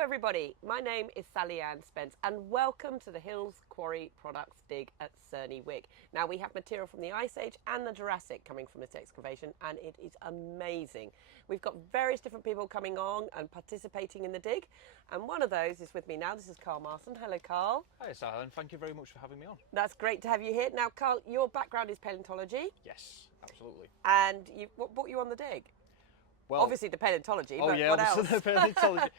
Hello everybody, my name is Sally-Ann Spence and welcome to the Hills Quarry Products dig at Cerney Wick. Now we have material from the Ice Age and the Jurassic coming from this excavation and it is amazing. We've got various different people coming on and participating in the dig, and one of those is with me now. This is Kyle Marson. Hello Carl. Hi Sally-Ann, thank you very much for having me on. That's great to have you here. Now Carl, your background is paleontology. Yes, absolutely. And what brought you on the dig? Well, obviously the paleontology, but yeah, what obviously else? the paleontology.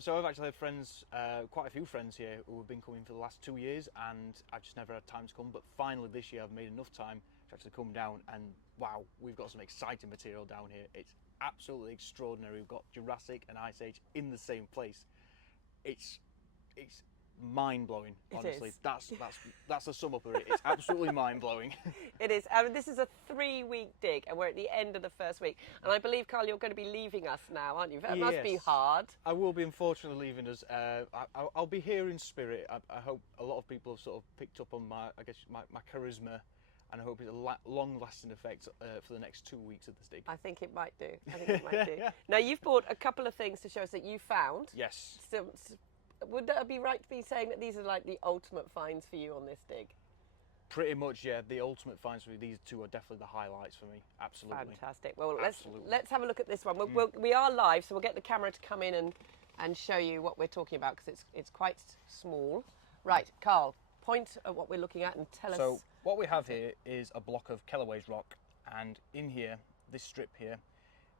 So I've actually had friends, quite a few friends here who have been coming for the last 2 years, and I've just never had time to come. But finally this year I've made enough time to actually come down, and wow, we've got some exciting material down here. It's absolutely extraordinary. We've got Jurassic and Ice Age in the same place. It's mind-blowing, honestly. Is. That's the sum up of it. It's absolutely mind-blowing. It is. This is a 3-week dig and we're at the end of the first week. And I believe, Carl, you're going to be leaving us now, aren't you? That must be hard. I will be, unfortunately, leaving us. I'll be here in spirit. I hope a lot of people have sort of picked up on my charisma, and I hope it's a long-lasting effect for the next 2 weeks of this dig. I think it might do. Now, you've brought a couple of things to show us that you found. Yes. Would that be right to be saying that these are like the ultimate finds for you on this dig? Pretty much, yeah. The ultimate finds for me. These two are definitely the highlights for me. Absolutely. Fantastic. Well, let's have a look at this one. We are live, so we'll get the camera to come in and show you what we're talking about, because it's quite small. Right, Carl, point at what we're looking at and tell us. So what we have here is a block of Kellaways rock, and in here, this strip here,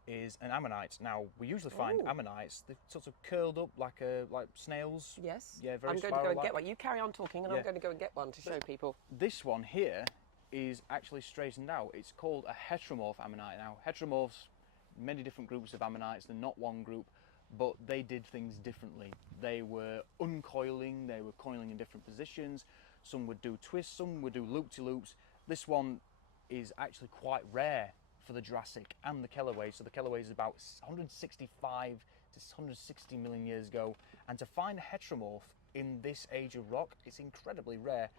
is an ammonite. Now we usually find ammonites, they're sort of curled up like snails. Yes. Yeah, very I'm going to go and spiral-like. get one. You carry on talking and I'm going to go and get one to show people. This one here is actually straightened out. It's called a heteromorph ammonite. Now heteromorphs, many different groups of ammonites, they're not one group, but they did things differently. They were uncoiling, they were coiling in different positions. Some would do twists, some would do loop-to-loops. This one is actually quite rare for the Jurassic and the Kellaways. So the Kellaways is about 165 to 160 million years ago, and to find a heteromorph in this age of rock, it's incredibly rare.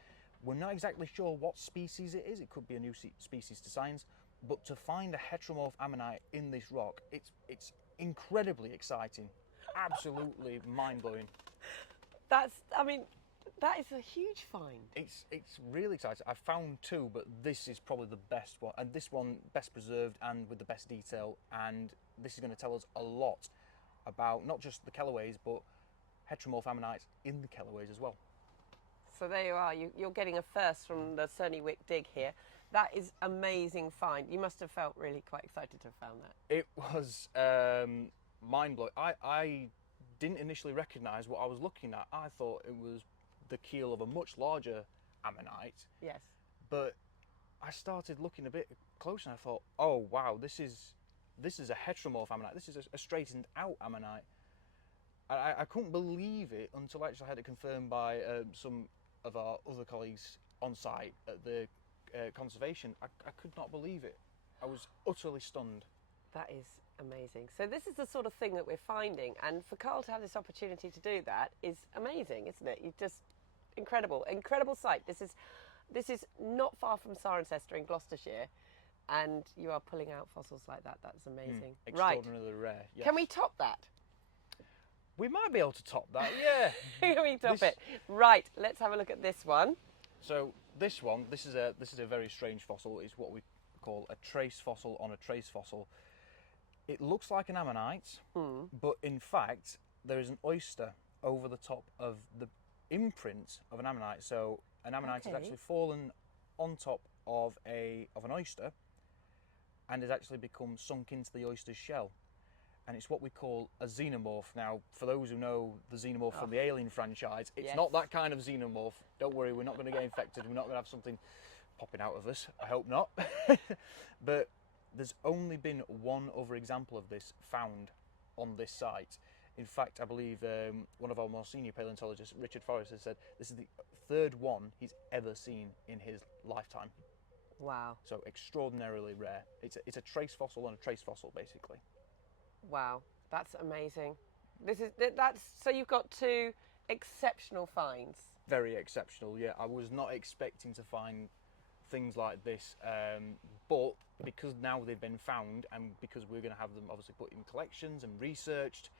We're not exactly sure what species it is. It could be a new species to science, but to find a heteromorph ammonite in this rock, it's incredibly exciting, absolutely mind-blowing. That is a huge find. It's really exciting. I've found two, but this is probably the best one, and this one best preserved and with the best detail, and this is going to tell us a lot about not just the Kellaways, but heteromorph ammonites in the Kellaways as well. So there you are. You're getting a first from the Cerney Wick dig here. That is amazing find. You must have felt really quite excited to have found that. It was mind-blowing. I didn't initially recognise what I was looking at. I thought it was the keel of a much larger ammonite. Yes. But I started looking a bit closer and I thought, oh wow, this is a heteromorph ammonite. This is a straightened out ammonite. I couldn't believe it until I actually had it confirmed by some of our other colleagues on site at the conservation. I could not believe it. I was utterly stunned. That is amazing. So this is the sort of thing that we're finding, and for Carl to have this opportunity to do that is amazing, isn't it? You just incredible sight. This is not far from Cirencester in Gloucestershire, and you are pulling out fossils like that. That's amazing. Extraordinarily rare. Yes. Can we top that? We might be able to top that. Yeah. Can we top it? Right. Let's have a look at this one. So this is a very strange fossil. It's what we call a trace fossil on a trace fossil. It looks like an ammonite, but in fact there is an oyster over the top of the imprint of an ammonite. So an ammonite has actually fallen on top of an oyster and has actually become sunk into the oyster's shell. And it's what we call a xenomorph. Now, for those who know the xenomorph from the Alien franchise, it's not that kind of xenomorph. Don't worry, we're not going to get infected. We're not going to have something popping out of us. I hope not. But there's only been one other example of this found on this site. In fact, I believe one of our more senior paleontologists, Richard Forrest, has said this is the third one he's ever seen in his lifetime. Wow. So extraordinarily rare. It's a trace fossil on a trace fossil, basically. Wow, that's amazing. So you've got two exceptional finds. Very exceptional, yeah. I was not expecting to find things like this, but because now they've been found and because we're going to have them obviously put in collections and researched,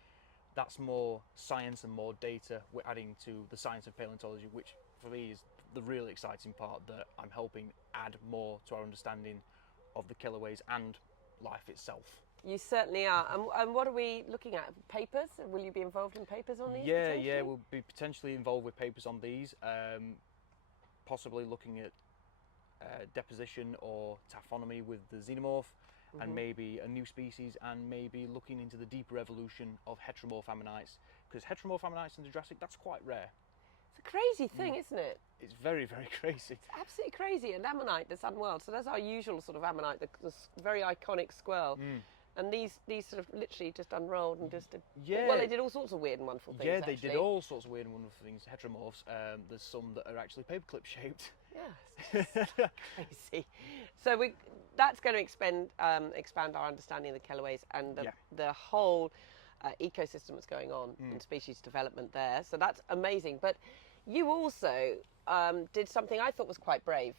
that's more science and more data we're adding to the science of paleontology, which for me is the really exciting part, that I'm helping add more to our understanding of the killer whales and life itself. You certainly are. And what are we looking at? Papers? Will you be involved in papers on these? Yeah, we'll be potentially involved with papers on these, possibly looking at deposition or taphonomy with the xenomorph, and maybe a new species, and maybe looking into the deeper evolution of heteromorph ammonites, because heteromorph ammonites in the Jurassic, that's quite rare. It's a crazy thing, isn't it? It's very, very crazy. It's absolutely crazy. An ammonite that's unworld. So that's our usual sort of ammonite, the very iconic squirrel. And these sort of literally just unrolled and just well, they did all sorts of weird and wonderful things. Yeah, they did all sorts of weird and wonderful things. Heteromorphs. There's some that are actually paperclip shaped. Yeah, it's crazy. So that's going to expand our understanding of the killer whales and the whole ecosystem that's going on and species development there. So that's amazing. But you also did something I thought was quite brave,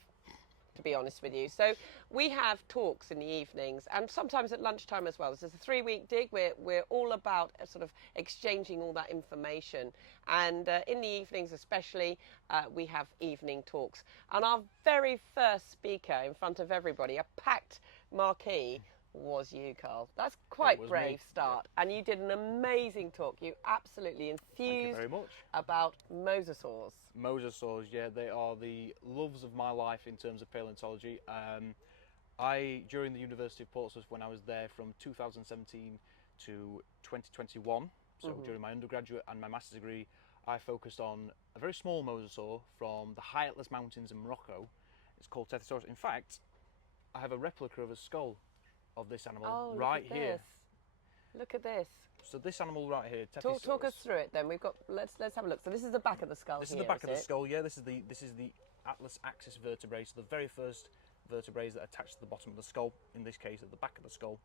to be honest with you. So we have talks in the evenings and sometimes at lunchtime as well. This is a 3-week dig. We're all about sort of exchanging all that information. And in the evenings especially, we have evening talks. And our very first speaker in front of everybody, a packed marquee, was you, Carl. That's quite a brave start. Yeah. And you did an amazing talk. You absolutely enthused Thank you very much. About mosasaurs. Mosasaurs, yeah, they are the loves of my life in terms of paleontology. During the University of Portsmouth, when I was there from 2017 to 2021, so during my undergraduate and my master's degree, I focused on a very small mosasaur from the high Atlas Mountains in Morocco. It's called Tethysaurus. In fact, I have a replica of a skull of this animal right here. Look at this. So this animal right here, talk us through it then. We've got let's have a look. So this is the back of the skull. This is the back of the skull. Yeah, this is the Atlas axis vertebrae. So the very first vertebrae that attach to the bottom of the skull. In this case, at the back of the skull.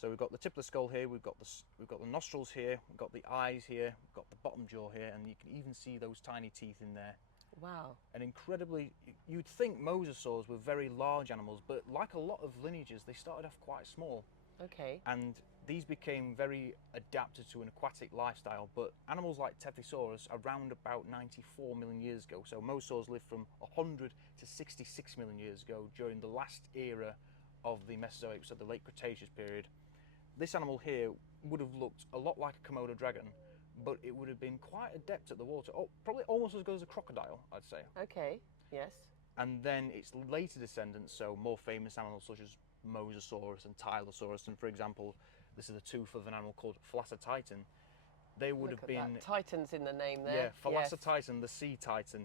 So we've got the tip of the skull here. We've got the nostrils here. We've got the eyes here. We've got the bottom jaw here, and you can even see those tiny teeth in there. Wow. And incredibly, you'd think mosasaurs were very large animals, but like a lot of lineages, they started off quite small. Okay. And these became very adapted to an aquatic lifestyle, but animals like Tethysaurus around about 94 million years ago. So mosasaurs lived from 100 to 66 million years ago during the last era of the Mesozoic, so the late Cretaceous period. This animal here would have looked a lot like a Komodo dragon, but it would have been quite adept at the water. Oh, probably almost as good as a crocodile, I'd say. Okay, yes. And then its later descendants, so more famous animals such as Mosasaurus and Tylosaurus, and for example, this is a tooth of an animal called Thalassatitan. They would have been... Titan's in the name there. Yeah, Thalassatitan, the sea titan.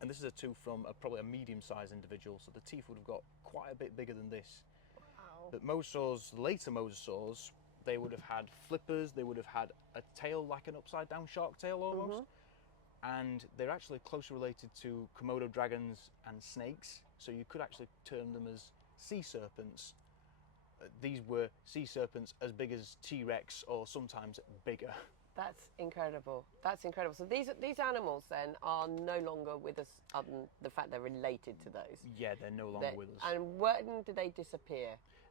And this is a tooth from probably a medium-sized individual, so the teeth would have got quite a bit bigger than this. Wow. But mosasaurs, later mosasaurs, they would have had flippers, they would have had a tail like an upside-down shark tail almost. And they're actually closely related to Komodo dragons and snakes, so you could actually term them as sea serpents. These were sea serpents as big as T-Rex or sometimes bigger. That's incredible. That's incredible. So these animals then are no longer with us, other than the fact they're related to those. Yeah, they're no longer with us. And when did they disappear?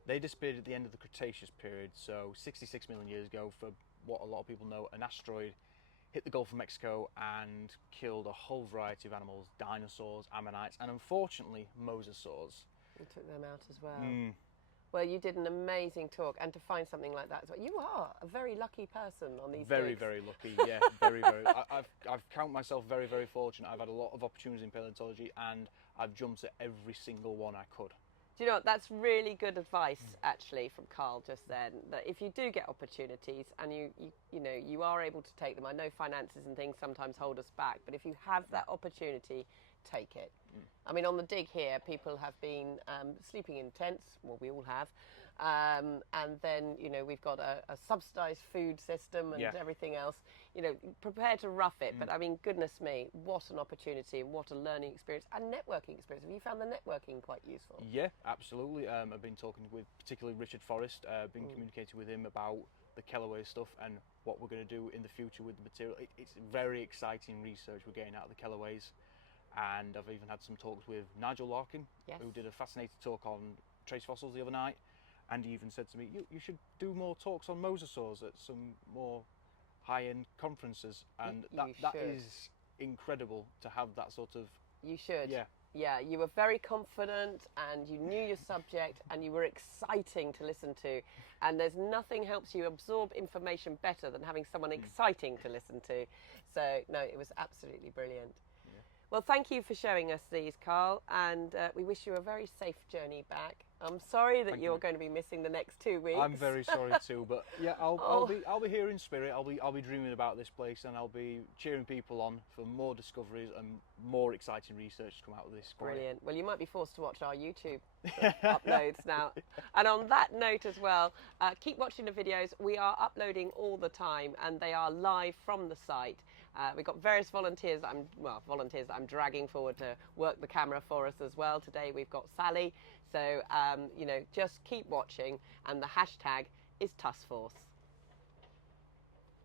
They disappeared at the end of the Cretaceous period, so 66 million years ago. For what a lot of people know, an asteroid hit the Gulf of Mexico and killed a whole variety of animals, dinosaurs, ammonites, and unfortunately mosasaurs. You took them out as well. Well, you did an amazing talk, and to find something like that as well. You are a very lucky person on these Very, gigs. very lucky, yeah, very, very. I've count myself very, very fortunate. I've had a lot of opportunities in paleontology, and I've jumped at every single one I could. Do you know what? That's really good advice, actually, from Carl just then. That if you do get opportunities and you are able to take them. I know finances and things sometimes hold us back, but if you have that opportunity, take it. I mean, on the dig here, people have been sleeping in tents. Well, we all have. And then, we've got a subsidised food system and everything else. Prepare to rough it. But I mean, goodness me, what an opportunity and what a learning experience and networking experience. Have you found the networking quite useful? Yeah, absolutely. I've been talking with particularly Richard Forrest, been communicating with him about the Kellaway stuff and what we're going to do in the future with the material. It's very exciting research we're getting out of the Kellaways. And I've even had some talks with Nigel Larkin, who did a fascinating talk on trace fossils the other night. And he even said to me, you should do more talks on mosasaurs at some more high-end conferences, and You that should. is incredible to have that sort of. You should. Yeah. Yeah, you were very confident and you knew your subject and you were exciting to listen to. And there's nothing helps you absorb information better than having someone exciting to listen to. So, no, it was absolutely brilliant. Yeah. Well, thank you for showing us these, Carl, and we wish you a very safe journey back. I'm sorry that you're going to be missing the next 2 weeks. I'm very sorry too, but yeah, I'll be here in spirit. I'll be dreaming about this place, and I'll be cheering people on for more discoveries and more exciting research to come out of this. Brilliant. Well, you might be forced to watch our YouTube uploads now. And on that note as well, keep watching the videos. We are uploading all the time, and they are live from the site. We've got various volunteers that I'm dragging forward to work the camera for us as well. Today we've got Sally. So, just keep watching, and the hashtag is TUSForce.